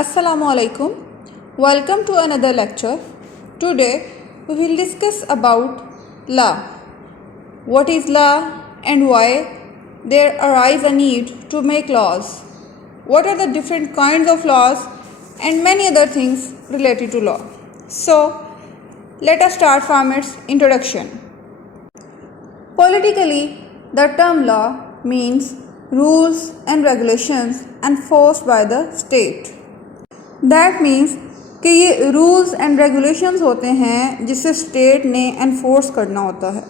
Assalamu alaikum. Welcome to another lecture. Today we will discuss about law. What is law and why there arise a need to make laws? What are the different kinds of laws and many other things related to law? So let us start from its introduction. Politically, the term law means rules and regulations enforced by the state. That means कि ये rules and regulations होते हैं जिसे state ने enforce करना होता है.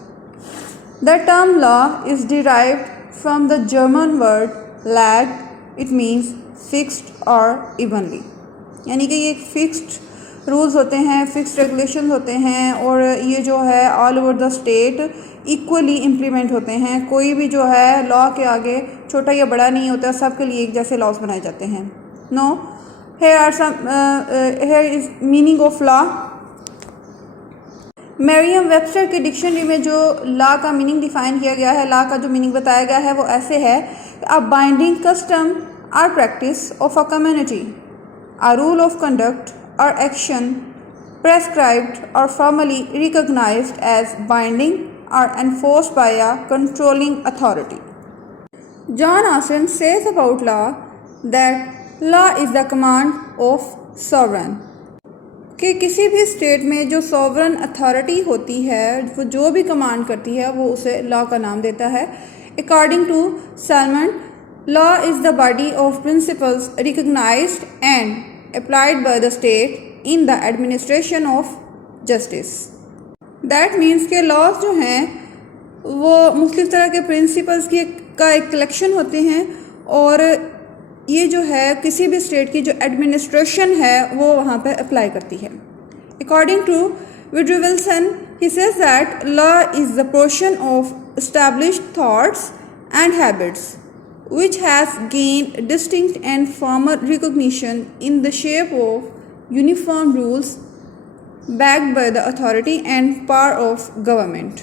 The term law is derived from the German word lag. It means fixed और इवनली, यानी कि ये फिक्स्ड रूल्स होते हैं, फिक्स्ड रेगुलेशंस होते हैं और ये जो है all over the state equally implement होते हैं. कोई भी जो है लॉ के आगे छोटा या बड़ा नहीं होता, सबके लिए एक जैसे लॉज बनाए जाते हैं. No, here is meaning of law. Merriam Webster के डिक्शनरी में जो लॉ का मीनिंग डिफाइन किया गया है, लॉ का जो मीनिंग बताया गया है वो ऐसे है: अ बाइंडिंग कस्टम और practice of a community, a rule of conduct और action prescribed or formally recognized as binding or enforced by a controlling authority. John Austin says about law that law is the command of sovereign. कि किसी भी state में जो sovereign authority होती है, वो जो भी कमांड करती है वो उसे लॉ का नाम देता है. According to Salmond, law is the body of principles recognised and applied by the state in the administration of justice. That means के लॉज जो हैं वो मुख्तलिफ तरह के प्रिंसिपल्स का एक कलेक्शन होते हैं और ये जो है किसी भी स्टेट की जो एडमिनिस्ट्रेशन है वो वहाँ पे अप्लाई करती है. According to Woodrow Wilson, he says that law is the portion of established thoughts and habits which has gained distinct and formal recognition in the shape of uniform rules backed by the authority and power of government.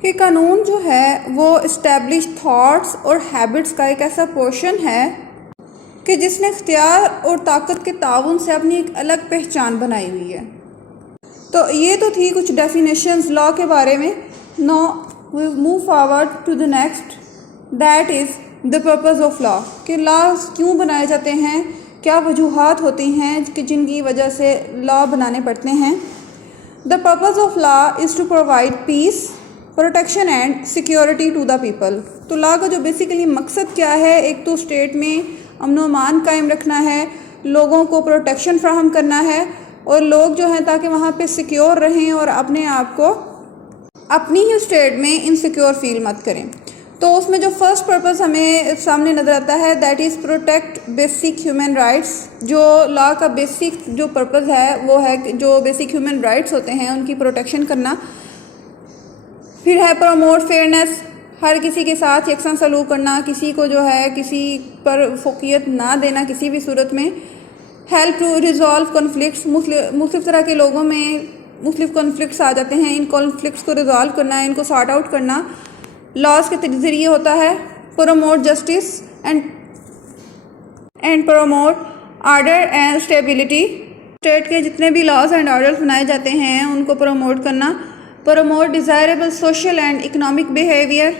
कि कानून जो है वो established thoughts और habits का एक ऐसा portion है कि जिसने इख्तियार और ताकत के ताउन से अपनी एक अलग पहचान बनाई हुई है. तो ये तो थी कुछ डेफिनेशंस लॉ के बारे में. Now we move forward to the next, that is the purpose of law. कि लॉज क्यों बनाए जाते हैं, क्या वजूहात होती हैं कि जिनकी वजह से लॉ बनाने पड़ते हैं. The purpose of law is to provide peace, protection and security to the people. तो लॉ का जो बेसिकली मकसद क्या है, एक तो स्टेट में अमन व अमान कायम रखना है, लोगों को प्रोटेक्शन फ्राहम करना है और लोग जो हैं ताकि वहाँ पे सिक्योर रहें और अपने आप को अपनी ही स्टेट में इनसिक्योर फील मत करें. तो उसमें जो फर्स्ट पर्पस हमें सामने नज़र आता है that is protect basic human rights. जो लॉ का बेसिक जो पर्पस है वो है जो बेसिक ह्यूमन राइट्स होते हैं उनकी प्रोटेक्शन करना. फिर है प्रमोट फेयरनेस, हर किसी के साथ यकसा सलूक करना, किसी को जो है किसी पर फोकियत ना देना किसी भी सूरत में. हेल्प टू रिजॉल्व कॉन्फ्लिक्ट्स, मुख्तलिफ तरह के लोगों में मुख्तलिफ कॉन्फ्लिक्ट्स आ जाते हैं, इन कॉन्फ्लिक्ट्स को रिजॉल्व करना, इनको सॉर्ट आउट करना लॉज के ज़रिए होता है. Promote justice and promote order and stability, state के जितने भी लॉज एंड ऑर्डर्स बनाए जाते हैं उनको प्रमोट करना. Promote desirable social and economic behaviour,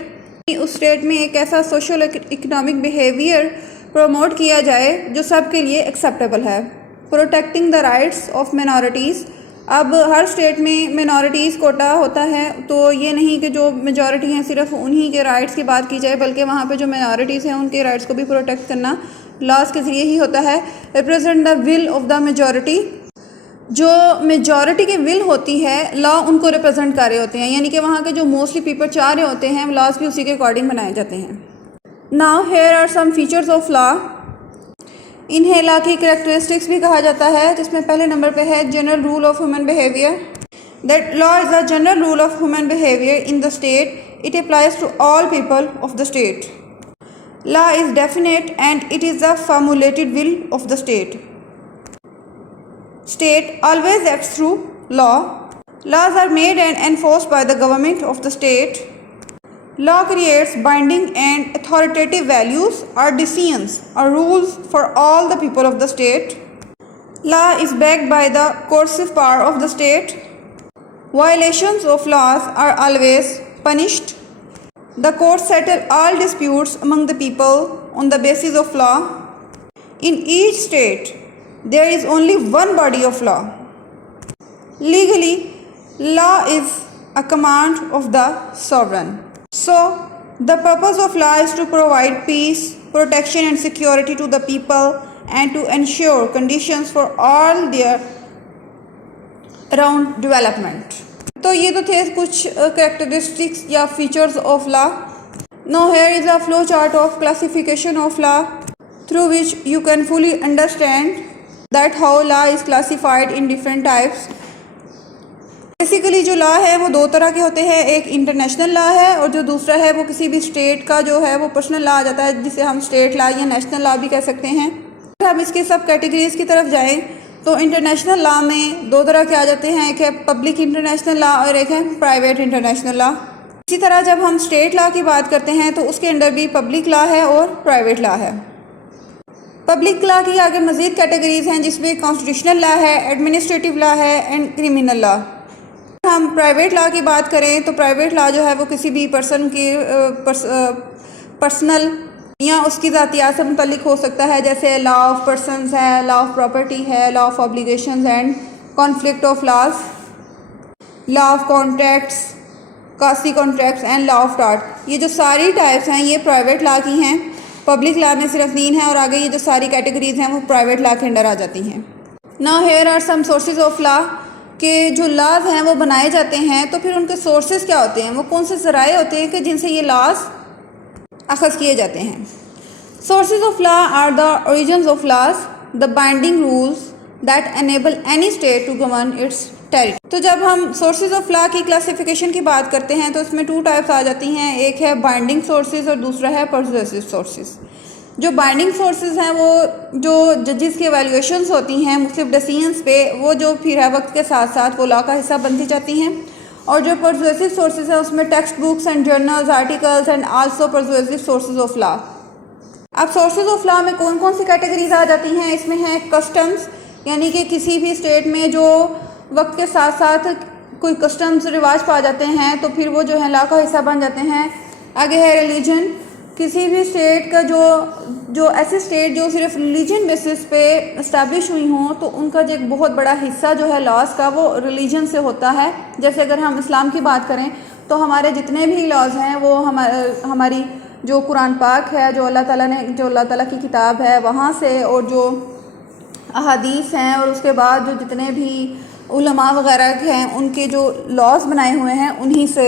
उस स्टेट में एक ऐसा सोशल इकनॉमिक बिहेवियर प्रमोट किया जाए जो सब के लिए एक्सेप्टेबल है. Protecting the rights of minorities, अब हर स्टेट में मिनॉरिटीज़ कोटा होता है, तो ये नहीं कि जो मेजॉरिटी हैं सिर्फ उन्हीं के राइट्स की बात की जाए, बल्कि वहाँ पे जो मिनॉरिटीज़ हैं उनके राइट्स को भी प्रोटेक्ट करना लॉज के ज़रिए ही होता है. Represent the will of the majority, जो मेजॉरिटी की विल होती है लॉ उनको रिप्रेजेंट कर रहे होते हैं, यानी कि वहाँ के जो मोस्टली पीपल चाह रहे होते हैं लॉज भी उसी के अकॉर्डिंग बनाए जाते हैं. Now here are some features of law. इन्हें लॉ की करेक्टरिस्टिक्स भी कहा जाता है, जिसमें पहले नंबर पे है general rule of human behaviour. That law is a general rule of human behaviour in the state. It applies to all people of the state. Law is definite and it is the formulated will of the state. State always acts through law. Laws are made and enforced by the government of the state. Law creates binding and authoritative values or decisions or rules for all the people of the state. Law is backed by the coercive power of the state. Violations of laws are always punished. The courts settle all disputes among the people on the basis of law. In each state, there is only one body of law. Legally, law is a command of the sovereign. So, the purpose of law is to provide peace, protection and security to the people and to ensure conditions for all their around development. तो ये तो थे कुछ characteristics या features of law. Now here is a flow chart of classification of law through which you can fully understand that how law is classified in different types. Basically जो law है वो दो तरह के होते हैं, एक इंटरनेशनल लॉ है और जो दूसरा है वो किसी भी स्टेट का जो है वो पर्सनल लॉ आ जाता है, जिसे हम स्टेट लॉ या नेशनल लॉ भी कह सकते हैं. हम इसके सब कैटेगरीज की तरफ जाएं तो इंटरनेशनल लॉ में दो तरह के आ जाते हैं, एक है पब्लिक इंटरनेशनल लॉ और एक है प्राइवेट इंटरनेशनल लॉ. इसी तरह जब हम स्टेट लॉ की बात करते हैं तो उसके अंदर भी पब्लिक लॉ है और प्राइवेट लॉ है. पब्लिक लॉ की आगे मज़ीद कैटेगरीज हैं जिसमें कॉन्स्टिट्यूशनल लॉ है, एडमिनिस्ट्रेटिव लॉ है एंड क्रिमिनल लॉ. हम प्राइवेट लॉ की बात करें तो प्राइवेट लॉ जो है वो किसी भी पर्सन की पर्सनल या उसकी ज़ातियात से मुतल्लिक हो सकता है, जैसे लॉ ऑफ पर्सनस है, लॉ ऑफ प्रॉपर्टी है, law of obligations and conflict of laws, law of contracts, quasi contracts and law of tort. ये जो सारी टाइप्स हैं ये प्राइवेट लॉ की हैं. पब्लिक लॉ में सिर्फ 3 हैं और आगे ये जो सारी कैटेगरीज हैं वो प्राइवेट लॉ के अंडर आ जाती हैं. Now here are some sources of law के जो लॉज हैं वो बनाए जाते हैं तो फिर उनके सोर्सेज क्या होते हैं, वो कौन से ज़राए होते हैं कि जिनसे ये लॉज अखज़ किए जाते हैं. Sources of law are the origins of laws, the binding rules that enable any state to govern its territory. तो जब हम सोर्सेज ऑफ लॉ की क्लासिफिकेशन की बात करते हैं तो इसमें 2 टाइप्स आ जाती हैं, एक है बाइंडिंग सोर्सेज और दूसरा है पर्सुएसिव सोर्सेज. जो बाइंडिंग सोर्सेज हैं वो जो जजेस की एवेल्यूएशंस होती हैं मुख्तलिफ डिसीजंस पे, वो जो फिर है वक्त के साथ साथ वो लॉ का हिस्सा बनती जाती हैं. और जो पर्सुएसिव सोर्सेज हैं उसमें text books and journals, articles and also persuasive sources of law. अब सोर्सेज ऑफ लॉ में कौन कौन सी कैटेगरीज आ जाती हैं, इसमें है कस्टम्स, यानी कि किसी भी स्टेट में जो वक्त के साथ साथ कोई कस्टम्स रिवाज पा जाते हैं तो फिर वो जो है लॉ का हिस्सा बन जाते हैं. आगे है रिलीजन, किसी भी स्टेट का जो ऐसे स्टेट जो सिर्फ रिलीजन बेसिस पे इस्टेब्लिश हुई हों तो उनका जो एक बहुत बड़ा हिस्सा जो है लॉज का वो रिलीजन से होता है. जैसे अगर हम इस्लाम की बात करें तो हमारे जितने भी लॉज हैं वो हमारी जो कुरान पाक है, जो अल्लाह ताला की किताब है वहाँ से, और जो अहादीस हैं और उसके बाद जो जितने भी उलमा वगैरह हैं उनके जो लॉज बनाए हुए हैं उन्हीं से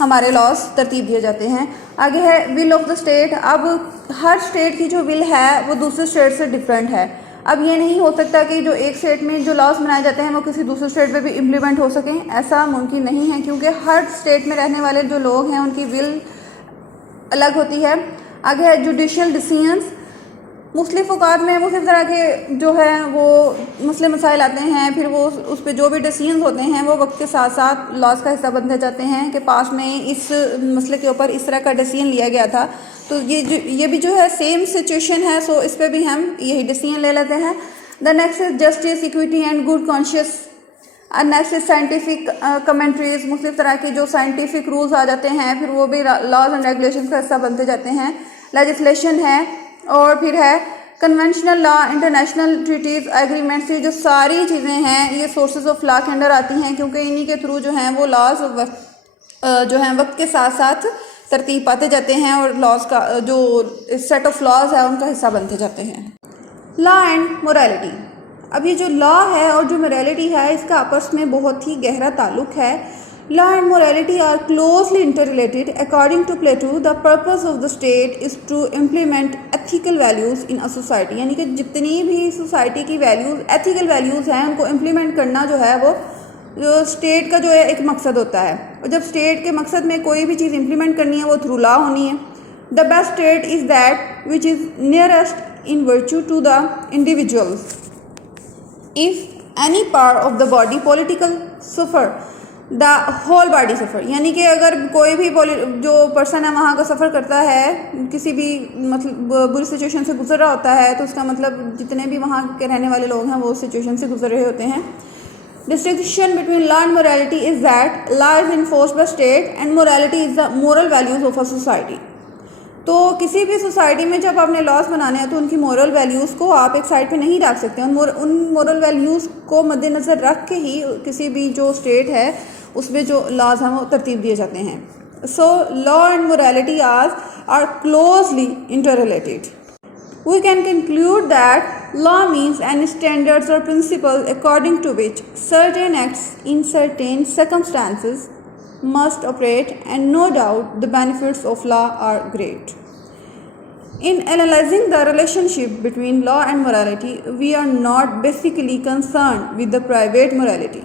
हमारे लॉज तरतीब दिए जाते हैं. आगे है विल ऑफ द स्टेट. अब हर स्टेट की जो विल है वो दूसरे स्टेट से डिफरेंट है. अब ये नहीं हो सकता कि जो एक स्टेट में जो लॉज बनाए जाते हैं वो किसी दूसरे स्टेट में भी इम्प्लीमेंट हो सकें, ऐसा मुमकिन नहीं है क्योंकि हर स्टेट में रहने वाले जो लोग हैं उनकी विल अलग होती है. आगे है जुडिशल डिसीजंस. मुख्तलिफ औकात में मुख्तलिफ तरह के जो है वो मसले मसाइल आते हैं, फिर वो उस पर जो भी डिसीजंस होते हैं वो वक्त के साथ साथ लॉज का हिस्सा बनते जाते हैं कि पास में इस मसले के ऊपर इस तरह का डिसीजन लिया गया था तो ये भी जो है सेम सिचुएशन है, सो इस पर भी हम यही डिसीजन ले लेते हैं. The next is justice, equity and good conscious. Next is scientific commentaries. मुख्तलिफ तरह के जो साइंटिफिक रूल्स आ जाते हैं फिर वो भी लॉज एंड रेगुलेशन का हिस्सा बनते जाते हैं. लेजिस्लेशन है और फिर है conventional law, international treaties, agreements. ये जो सारी चीज़ें हैं ये सोर्सेज ऑफ लॉ के अंडर आती हैं क्योंकि इन्हीं के थ्रू जो हैं वो लॉज जो हैं वक्त के साथ साथ तरतीब पाते जाते हैं और लॉज का जो सेट ऑफ लॉज है उनका हिस्सा बनते जाते हैं. Law and morality. अब ये जो लॉ है और जो मोरालिटी है इसका आपस में बहुत ही गहरा ताल्लुक है. Law and morality are closely interrelated. According to Plato, the purpose of the state is to implement ethical values in a society. यानी कि जितनी भी सोसाइटी की वैल्यूज़ एथिकल वैल्यूज़ हैं उनको इम्प्लीमेंट करना जो है वो जो स्टेट का जो है एक मकसद होता है. और जब स्टेट के मकसद में कोई भी चीज़ इम्प्लीमेंट करनी है वो थ्रू लॉ होनी है. The best state is that which is nearest in virtue to the individuals. If any part of the body political suffer the whole body suffer, यानी कि अगर कोई भी जो पर्सन है वहाँ का सफ़र करता है, किसी भी मतलब बुरी सिचुएशन से गुजर रहा होता है, तो उसका मतलब जितने भी वहाँ के रहने वाले लोग हैं वो उस सिचुएशन से गुजर रहे होते हैं। Distinction between law and morality is that law is enforced by state and morality is the moral values of a society. तो किसी भी सोसाइटी में जब आपने लॉस बनाने हैं तो उनकी मोरल वैल्यूज़ को आप एक साइड पे नहीं रख सकते, उन मोरल वैल्यूज़ को मद्देनज़र रख के ही किसी भी जो स्टेट है उसमें जो लॉज हैं वो तरतीब दिए जाते हैं। So law and morality are closely interrelated. We can conclude that law means any standards or principles according to which certain acts in certain circumstances must operate, and no doubt the benefits of law are great. In analyzing the relationship between law and morality, we are not basically concerned with the private morality,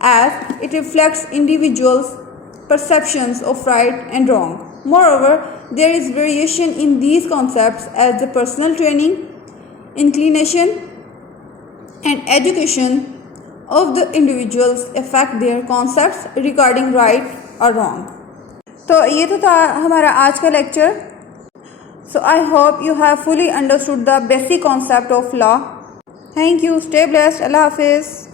as it reflects individuals' perceptions of right and wrong. Moreover, there is variation in these concepts as the personal training, inclination, and education of the individuals affect their concepts regarding right or wrong. तो ये तो था हमारा आज का lecture. So I hope you have fully understood the basic concept of law. Thank you. Stay blessed. Allah Hafiz.